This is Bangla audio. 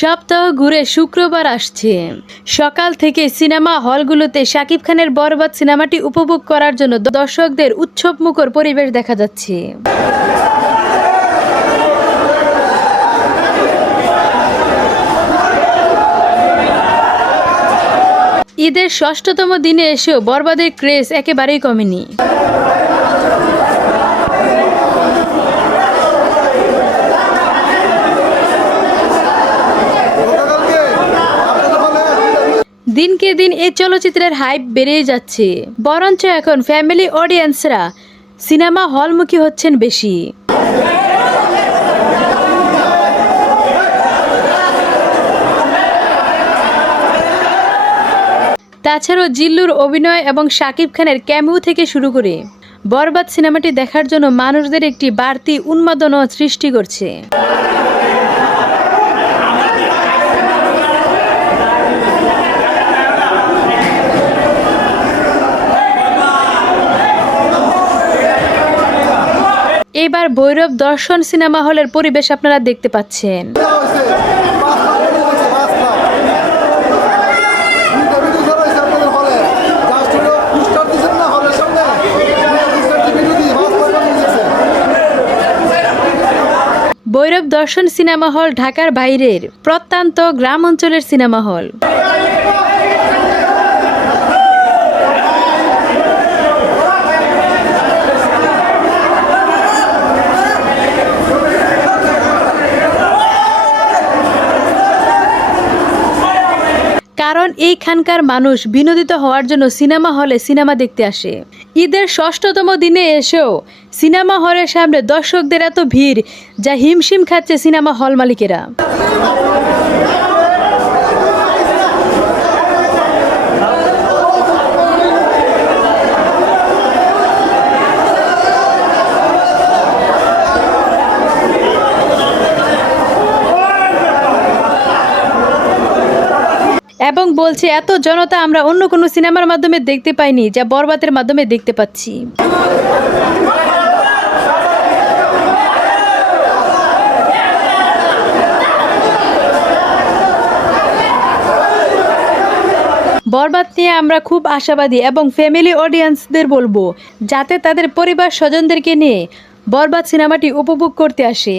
সপ্তাহ ঘুরে শুক্রবার আসছে। সকাল থেকে সিনেমা হলগুলোতে শাকিব খানের বরবাদ সিনেমাটি উপভোগ করার জন্য দর্শকদের উৎসবমুখর পরিবেশ দেখা যাচ্ছে। ঈদের ষষ্ঠতম দিনে এসেও বরবাদের ক্রেজ একেবারেই কমেনি। দিনকে দিন এই চলচ্চিত্রের হাইপ বেড়েই যাচ্ছে। বরঞ্চ এখন ফ্যামিলি অডিয়েন্সরা সিনেমা হলমুখী হচ্ছেন বেশি। তাছাড়াও জিল্লুর অভিনয় এবং শাকিব খানের ক্যামিউ থেকে শুরু করে বরবাদ সিনেমাটি দেখার জন্য মানুষদের একটি বাড়তি উন্মাদনা সৃষ্টি করছে। এবার ভৈরব দর্শন সিনেমা হলের পরিবেশ আপনারা দেখতে পাচ্ছেন। ভৈরব দর্শন সিনেমা হল ঢাকার বাইরের প্রত্যন্ত গ্রাম অঞ্চলের সিনেমা হল। কারণ এইখানকার মানুষ বিনোদিত হওয়ার জন্য সিনেমা হলে সিনেমা দেখতে আসে। ঈদের ষষ্ঠতম দিনে এসেও সিনেমা হলের সামনে দর্শকদের এত ভিড়, যা হিমশিম খাচ্ছে সিনেমা হল মালিকেরা এবং বলছে, এত জনতা আমরা অন্য কোনো সিনেমার মাধ্যমে দেখতে পাইনি, যা বরবাদের মাধ্যমে দেখতে পাচ্ছি। বরবাদ নিয়ে আমরা খুব আশাবাদী এবং ফ্যামিলি অডিয়েন্সদের বলব, যাতে তাদের পরিবার স্বজনদেরকে নিয়ে বরবাদ সিনেমাটি উপভোগ করতে আসে।